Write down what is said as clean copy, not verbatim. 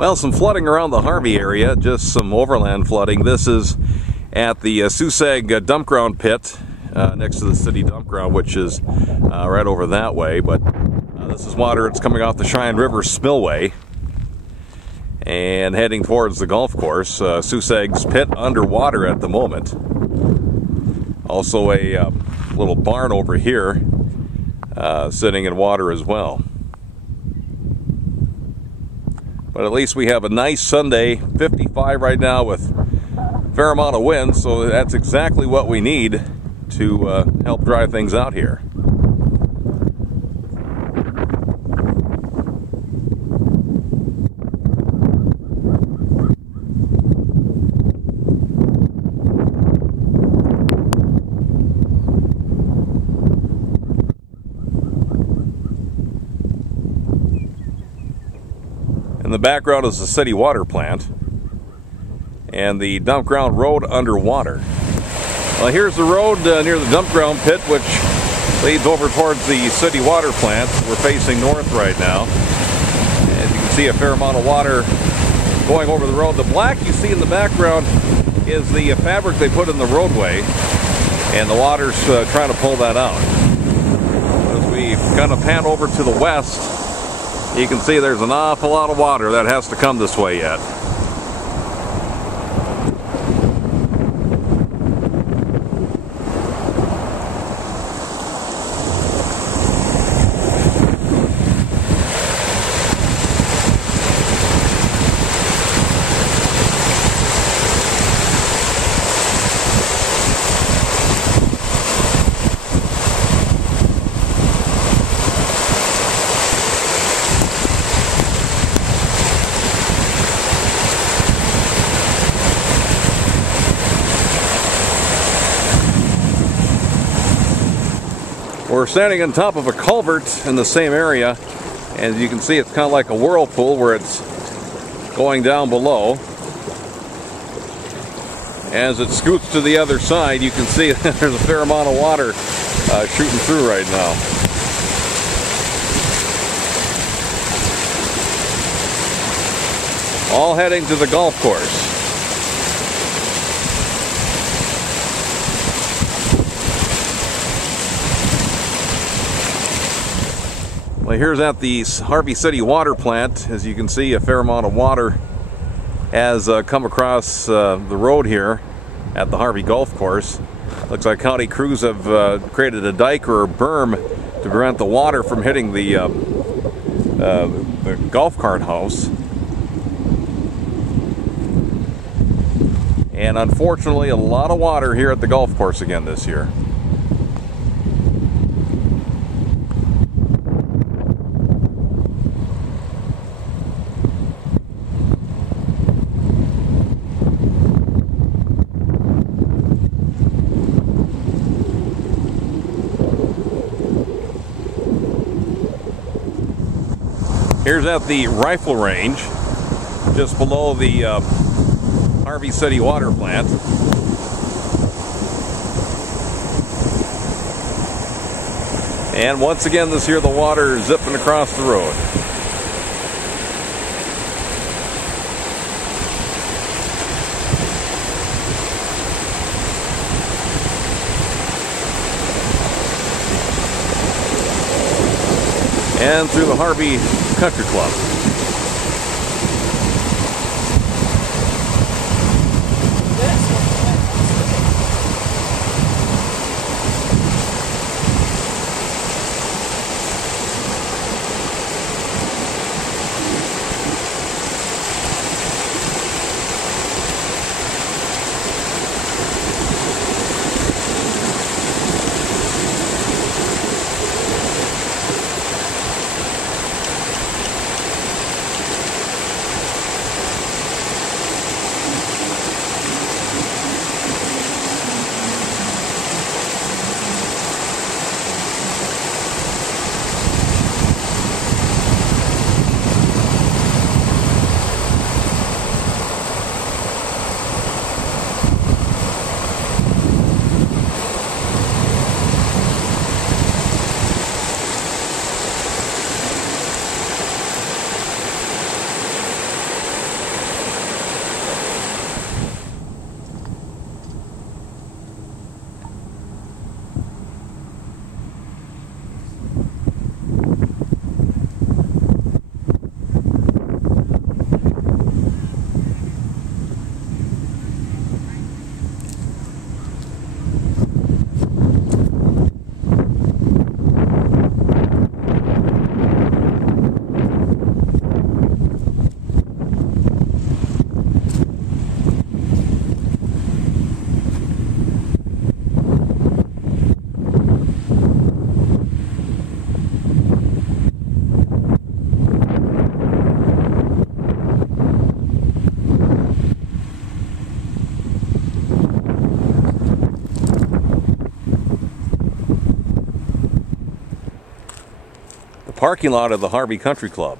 Well, some flooding around the Harvey area, just some overland flooding. This is at the Suseg dump ground pit next to the city dump ground, which is right over that way. But this is water that's coming off the Cheyenne River spillway and heading towards the golf course. Suseg's pit underwater at the moment. Also a little barn over here sitting in water as well. But at least we have a nice Sunday, 55 right now with a fair amount of wind, so that's exactly what we need to help dry things out here. In the background is the city water plant and the dump ground road underwater. Well, here's the road near the dump ground pit, which leads over towards the city water plant. We're facing north right now, and you can see a fair amount of water going over the road. The black you see in the background is the fabric they put in the roadway, and the water's trying to pull that out. As we kind of pan over to the west, you can see there's an awful lot of water that has to come this way yet. We're standing on top of a culvert in the same area, and you can see it's kind of like a whirlpool where it's going down below. As it scoots to the other side, you can see there's a fair amount of water shooting through right now. All heading to the golf course. Well, here's at the Harvey City water plant. As you can see, a fair amount of water has come across the road here at the Harvey golf course. Looks like county crews have created a dike or a berm to prevent the water from hitting the golf cart house. And unfortunately, a lot of water here at the golf course again this year. Here's at the rifle range, just below the Harvey City water plant. And once again this year the water is zipping across the road. And through the Harvey Country Club. parking lot of the Harvey Country Club.